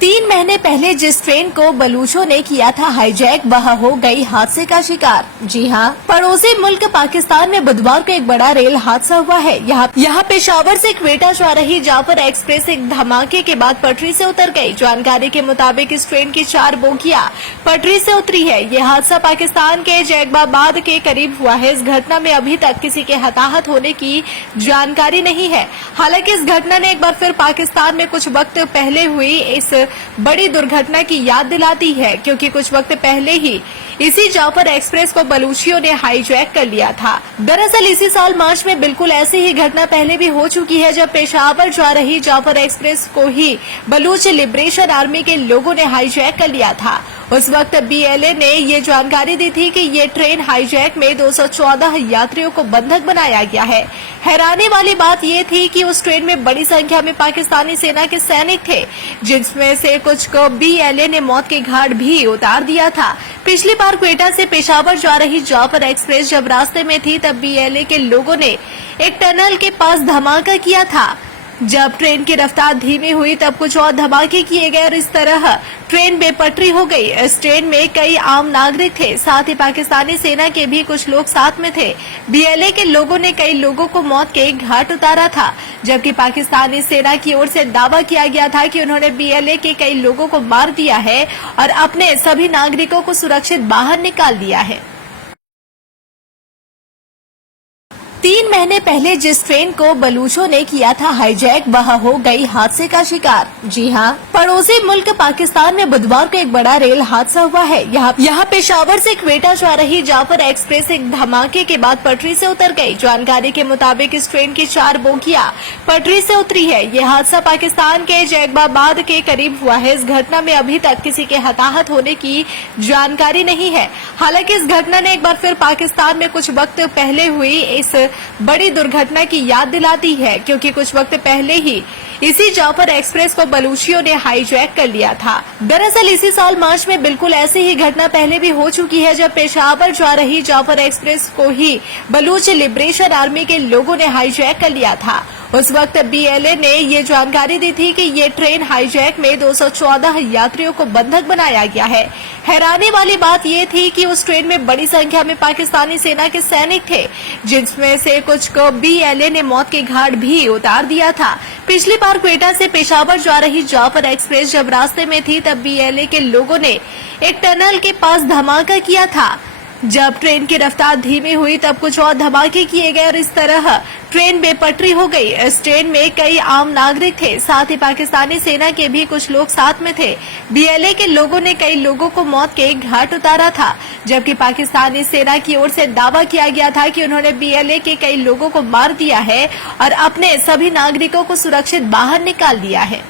3 महीने पहले जिस ट्रेन को बलूचों ने किया था हाईजैक, वह हो गई हादसे का शिकार। जी हां, पड़ोसी मुल्क पाकिस्तान में बुधवार को एक बड़ा रेल हादसा हुआ है। यहाँ पेशावर से क्वेटा जा रही जाफर एक्सप्रेस एक धमाके के बाद पटरी से उतर गई। जानकारी के मुताबिक इस ट्रेन की 4 बोगियां पटरी से उतरी है। यह हादसा पाकिस्तान के जैकबाबाद के करीब हुआ है। इस घटना में अभी तक किसी के हताहत होने की जानकारी नहीं है। हालांकि इस घटना ने एक बार फिर पाकिस्तान में कुछ वक्त पहले हुई इस बड़ी दुर्घटना की याद दिलाती है, क्योंकि कुछ वक्त पहले ही इसी जाफर एक्सप्रेस को बलूचियों ने हाईजैक कर लिया था। दरअसल इसी साल मार्च में बिल्कुल ऐसी ही घटना पहले भी हो चुकी है, जब पेशावर जा रही जाफर एक्सप्रेस को ही बलूच लिबरेशन आर्मी के लोगों ने हाईजैक कर लिया था। उस वक्त बीएलए ने ये जानकारी दी थी कि ये ट्रेन हाईजैक में 214 यात्रियों को बंधक बनाया गया है। हैरानी वाली बात ये थी कि उस ट्रेन में बड़ी संख्या में पाकिस्तानी सेना के सैनिक थे, जिसमें से कुछ को बीएलए ने मौत के घाट भी उतार दिया था। पिछली बार क्वेटा से पेशावर जा रही जाफर एक्सप्रेस जब रास्ते में थी, तब बीएलए के लोगों ने एक टनल के पास धमाका किया था। जब ट्रेन की रफ्तार धीमी हुई, तब कुछ और धमाके किए गए और इस तरह ट्रेन बेपटरी हो गई। इस ट्रेन में कई आम नागरिक थे, साथ ही पाकिस्तानी सेना के भी कुछ लोग साथ में थे। बीएलए के लोगों ने कई लोगों को मौत के घाट उतारा था, जबकि पाकिस्तानी सेना की ओर से दावा किया गया था कि उन्होंने बीएलए के कई लोगों को मार दिया है और अपने सभी नागरिकों को सुरक्षित बाहर निकाल दिया है। 3 महीने पहले जिस ट्रेन को बलूचों ने किया था हाईजैक, वह हो गई हादसे का शिकार। जी हां, पड़ोसी मुल्क पाकिस्तान में बुधवार को एक बड़ा रेल हादसा हुआ है। यहाँ पेशावर से क्वेटा जा रही जाफर एक्सप्रेस एक धमाके के बाद पटरी से उतर गई। जानकारी के मुताबिक इस ट्रेन की 4 बोगियां पटरी से उतरी है। यह हादसा पाकिस्तान के जैकबाबाद के करीब हुआ है। इस घटना में अभी तक किसी के हताहत होने की जानकारी नहीं है। हालांकि इस घटना ने एक बार फिर पाकिस्तान में कुछ वक्त पहले हुई इस बड़ी दुर्घटना की याद दिलाती है, क्योंकि कुछ वक्त पहले ही इसी जाफर एक्सप्रेस को बलूचियों ने हाईजैक कर लिया था। दरअसल इसी साल मार्च में बिल्कुल ऐसी ही घटना पहले भी हो चुकी है, जब पेशावर जा रही जाफर एक्सप्रेस को ही बलूच लिबरेशन आर्मी के लोगों ने हाईजैक कर लिया था। उस वक्त बीएलए ने ये जानकारी दी थी कि ये ट्रेन हाईजैक में 214 यात्रियों को बंधक बनाया गया है। हैरानी वाली बात ये थी कि उस ट्रेन में बड़ी संख्या में पाकिस्तानी सेना के सैनिक थे, जिसमें से कुछ को बीएलए ने मौत के घाट भी उतार दिया था। पिछली बार क्वेटा से पेशावर जा रही जाफर एक्सप्रेस जब रास्ते में थी, तब बीएलए के लोगों ने एक टनल के पास धमाका किया था। जब ट्रेन की रफ्तार धीमी हुई, तब कुछ और धमाके किए गए और इस तरह ट्रेन बेपटरी हो गई। इस ट्रेन में कई आम नागरिक थे, साथ ही पाकिस्तानी सेना के भी कुछ लोग साथ में थे। बीएलए के लोगों ने कई लोगों को मौत के घाट उतारा था, जबकि पाकिस्तानी सेना की ओर से दावा किया गया था कि उन्होंने बीएलए के कई लोगों को मार दिया है और अपने सभी नागरिकों को सुरक्षित बाहर निकाल दिया है।